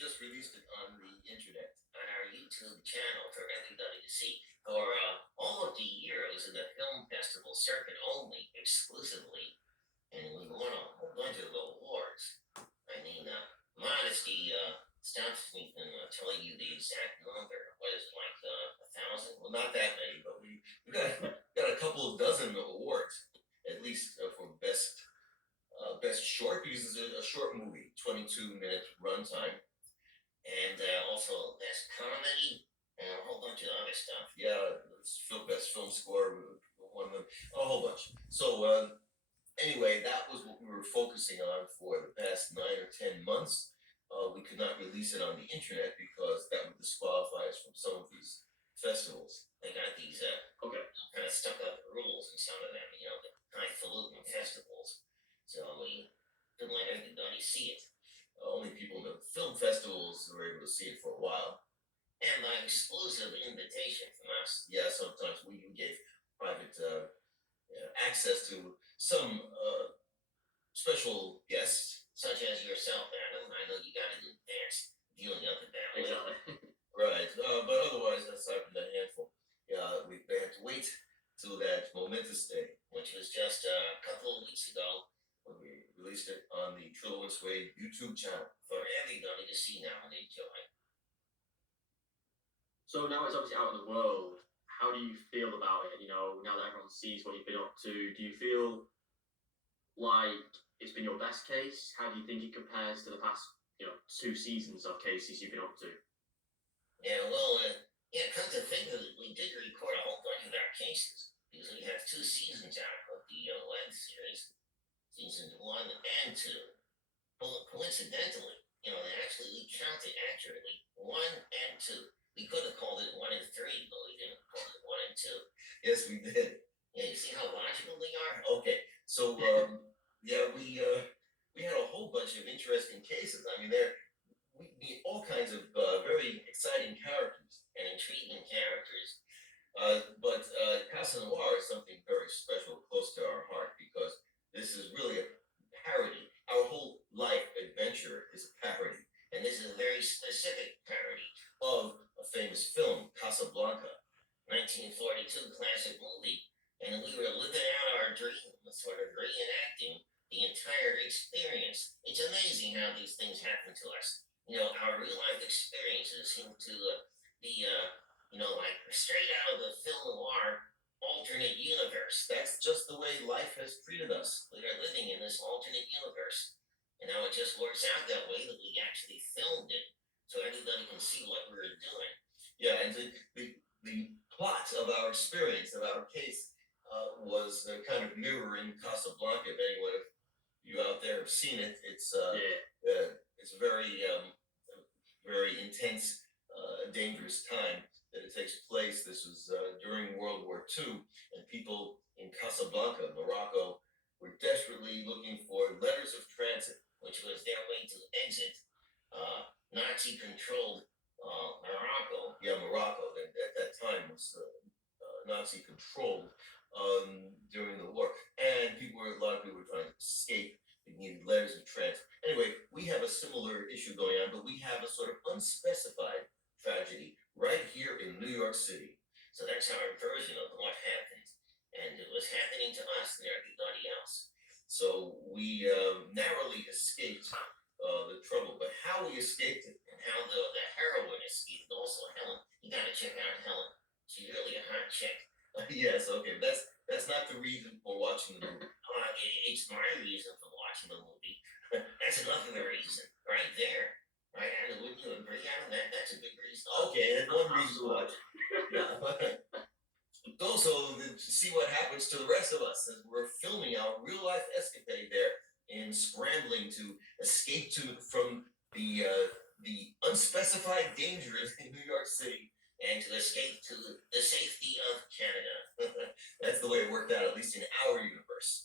just released it on the internet on our YouTube channel for everybody to see for all of the years in the film festival circuit only, exclusively, and we won a whole bunch of awards. I mean, modesty stops me from telling you the exact number. What is it, like 1,000? Well, not that many, but we got a couple of dozen awards, at least for best short, because it's a short movie, 22-minute runtime, and also best comedy and a whole bunch of other stuff. Yeah, best film score, one of them, a whole bunch. So anyway, that was what we were focusing on for the past 9 or 10 months. We could not release it on the internet because that would disqualify us from some of these festivals. They got these okay, kind of stuck up rules in some of them, the highfalutin festivals. So we couldn't let everybody see it. Only people in the film festivals were able to see it for a while. And by exclusive invitation from us. Yeah, sometimes we gave private access to some special guests, such as yourself, Adam. I know you got an advanced viewing of it that way. Exactly. Right, but otherwise, aside from that handful, they had to wait till that momentous day, which was just a couple of weeks ago when we released it on the Trillo and Suede YouTube channel for everybody to see now and enjoy. So now it's obviously out in the world. How do you feel about it? Now that everyone sees what you've been up to, do you feel like it's been your best case? How do you think it compares to the past, 2 seasons of cases you've been up to? Yeah, well, come to think of it, we did record a whole bunch of our cases because we have 2 seasons out of the web series, seasons 1 and 2. Well, coincidentally, we counted accurately 1 and 2. We could have called it 1 and 3, but we didn't call it 1 and 2. Yes, we did. Yeah, you see how logical they are? Okay, so yeah, we had a whole bunch of interesting cases. I mean, we meet all kinds of very exciting characters and intriguing characters. But Casa Noir is something very special, close to our heart, because this is really a parody. Our whole life adventure is a parody, and this is a very specific parody of a famous film, Casablanca, 1942 classic movie, and we were living out our dream, sort of reenacting the entire experience. It's amazing how these things happen to us. Our real life experiences seem to be, like straight out of the film noir alternate universe. That's just the way life has treated us. We are living in this alternate universe. And now it just works out that way that we actually filmed it so everybody can see what we were doing. Yeah, and the plot of our experience, of our case, was kind of mirroring Casablanca. If anyone of you out there have seen it, it's it's very intense, dangerous time that it takes place. This was during World War II, and people in Casablanca, Morocco, were desperately looking for letters of transit, which was their way to exit Nazi-controlled Morocco. Yeah, Morocco at that time was Nazi-controlled during the war, and a lot of people were trying to escape. They needed letters of transit. Anyway, we have a similar issue going on, but we have a sort of unspecified tragedy right here in New York City. So that's our version of what happened, and it was happening to us and everybody else. So we narrowly escaped the trouble, but how we escaped it and how the heroine escaped, also Helen. You gotta check out Helen. She's really a hot chick. Yes, okay, that's not the reason for watching the movie. It's my reason for watching the movie. That's enough of a reason, right there. Right, Anna, wouldn't you agree, Anna? That's a big reason. Okay, that's one reason to watch. Yeah, also to see what happens to the rest of us as we're filming our real life escapade there and scrambling to escape from the unspecified dangers in New York City and to escape to the safety of Canada. That's the way it worked out, at least in our universe.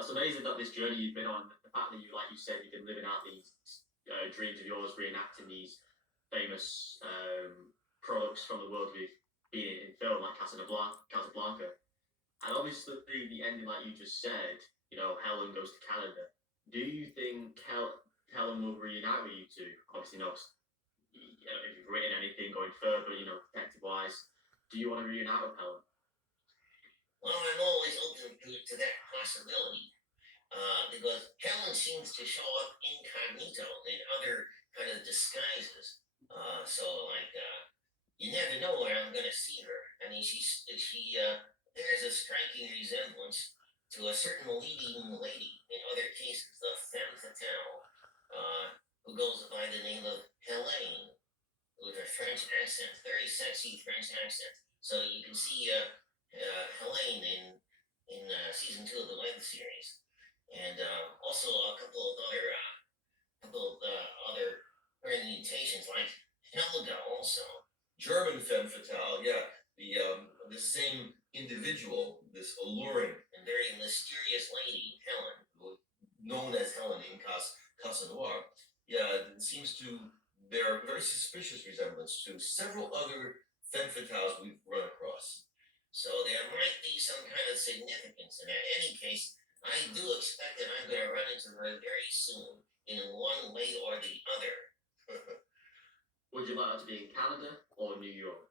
It's amazing that this journey you've been on, the fact that like you said, you've been living out these dreams of yours, reenacting these famous products from the world we've been in film, like Casablanca. And obviously, the ending, like you just said, Helen goes to Canada. Do you think Helen will reunite with you two. Obviously, not if you've written anything going further, detective wise. Do you want to reunite with Helen? Well, I'm always open to that possibility. Because Helen seems to show up incognito in other kind of disguises. You never know where I'm going to see her. I mean, there's a striking resemblance to a certain leading lady in other cases, the femme fatale, who goes by the name of Helene, with her French accent, very sexy French accent. So you can see Helene in season 2 of the web series, and also a couple of other permutations like Helga also. German femme fatale, yeah, the same individual, this alluring and very mysterious lady, Helen, known as Helen in Casa Noir. Yeah, it seems to bear a very suspicious resemblance to several other femme fatales we've run across. So there might be some kind of significance in that. In any case, I do expect that I'm going to run into her very soon, in one way or the other. Would you like her to be in Canada or New York?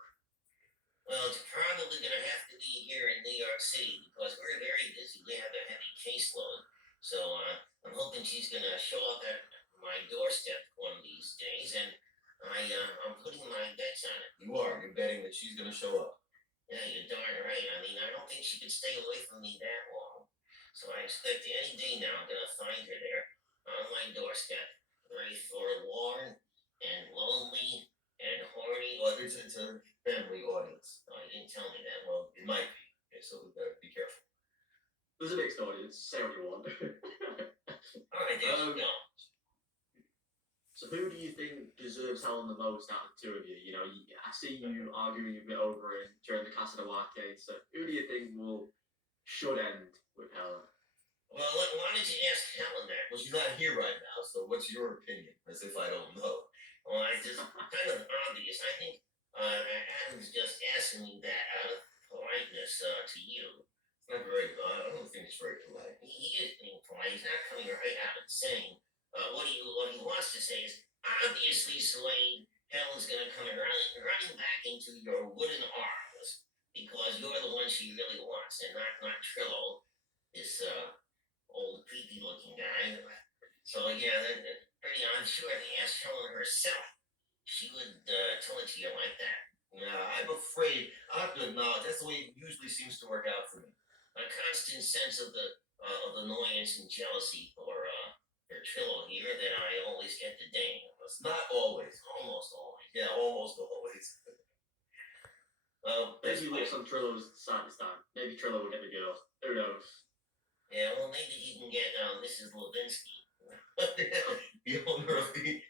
Well, it's probably going to have to be here in New York City because we're very busy. We have a heavy caseload. So I'm hoping she's going to show up at my doorstep one of these days, and I'm putting my bets on it. You are. You're betting that she's going to show up. Yeah, you're darn right. I mean, I don't think she could stay away from me that long. So I expect any day now I'm going to find her there on my doorstep, very forlorn and lonely and horny. Well, it's a family audience. Oh, you didn't tell me that. Well, it might be. Okay, so we better be careful. There's a mixed audience. Say what you want. All right, there you go. So who do you think deserves Helen the most out of the two of you? I see you arguing a bit over it during the Casa Noir case. So who do you think should end with Helen? Well, why don't you ask Helen that? Well, she's not here right now, so what's your opinion? As if I don't know. Well, it's just kind of obvious. I think Adam's just asking me that out of politeness to you. It's not very. I don't think it's very polite. He is being polite. He's not coming right out and saying what he wants to say is obviously, Suede, Helen's going to come running back into your wooden arms because you're the one she really wants, and not Trillo, this old creepy looking guy. So yeah, pretty. I'm sure if you asked Helen herself, she would tell it to you like that. Yeah, I'm afraid I have to acknowledge that's the way it usually seems to work out for me. A constant sense of annoyance and jealousy for Trillo here that I always get the ding. It's not always, almost always. Yeah, almost always. Well, maybe looks on Trillo's side this time. Maybe Trillo will get the girl. Who knows? Yeah, well, maybe he can get Mrs. Levinsky, the owner of the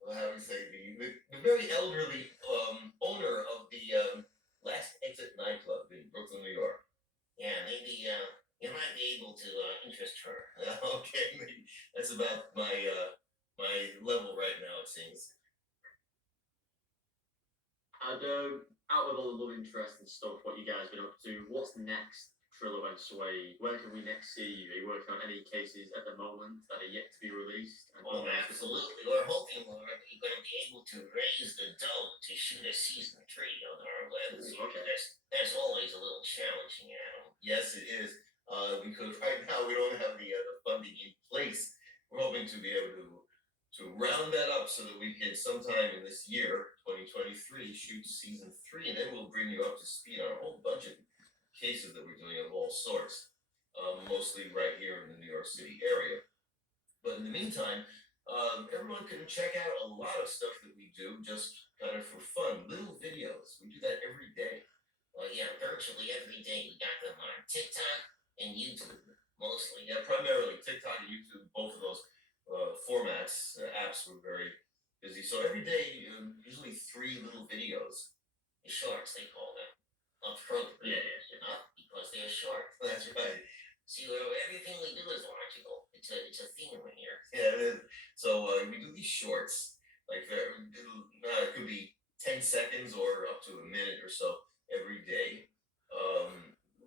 well, how do you say the very elderly owner of the Last Exit nightclub in Brooklyn, New York. Yeah, maybe you might be able to interest her. Okay, maybe that's about my level right now. It seems. And out of all the love interest and stuff, what you guys been up to? What's next? Trillo and Suede. Where can we next see you? Are you working on any cases at the moment that are yet to be released? Oh, absolutely. We're hoping we're going to be able to raise the dough to shoot a season 3 of our web series. Okay. That's always a little challenging, Adam. Yes, it is. Because right now we don't have the funding in place. We're hoping to be able to round that up so that we can sometime in this year, 2023, shoot season 3, and then we'll bring you up to speed on a whole bunch of cases that we're doing of all sorts, mostly right here in the New York City area. But in the meantime, everyone can check out a lot of stuff that we do just kind of for fun, little videos. We do that every day. Well, yeah, virtually every day. We got them on TikTok and YouTube, mostly. Yeah, primarily TikTok and YouTube, both of those formats, apps were very busy. So every day, usually 3 little videos. The shorts, they call them. Appropriate enough because they're short. That's right. See, everything we do is logical. It's a theme here. Yeah, it is. So we do these shorts, like it could be 10 seconds or up to a minute or so every day.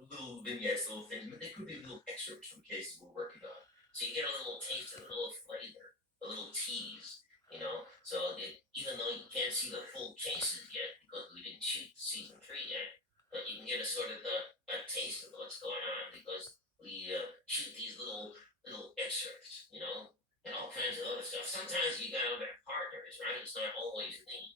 Little vignettes, little things. But they could be little excerpts from cases we're working on. So you get a little taste of it, a little flavor, a little tease, you know. So even though you can't see the full cases yet because we didn't shoot season three yet, but you can get a sort of a taste of what's going on because we shoot these little excerpts, you know, and all kinds of other stuff. Sometimes you got other partners, right? It's not always me.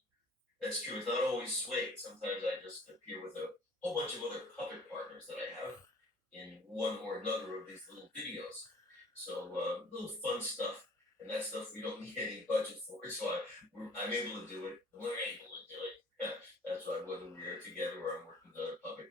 That's true. It's not always Suede. Sometimes I just appear with a whole bunch of other puppet partners that I have in one or another of these little videos. So little fun stuff, and that stuff we don't need any budget for. So I'm able to do it. We're able to do it. That's why whether we're together or I'm working with other puppet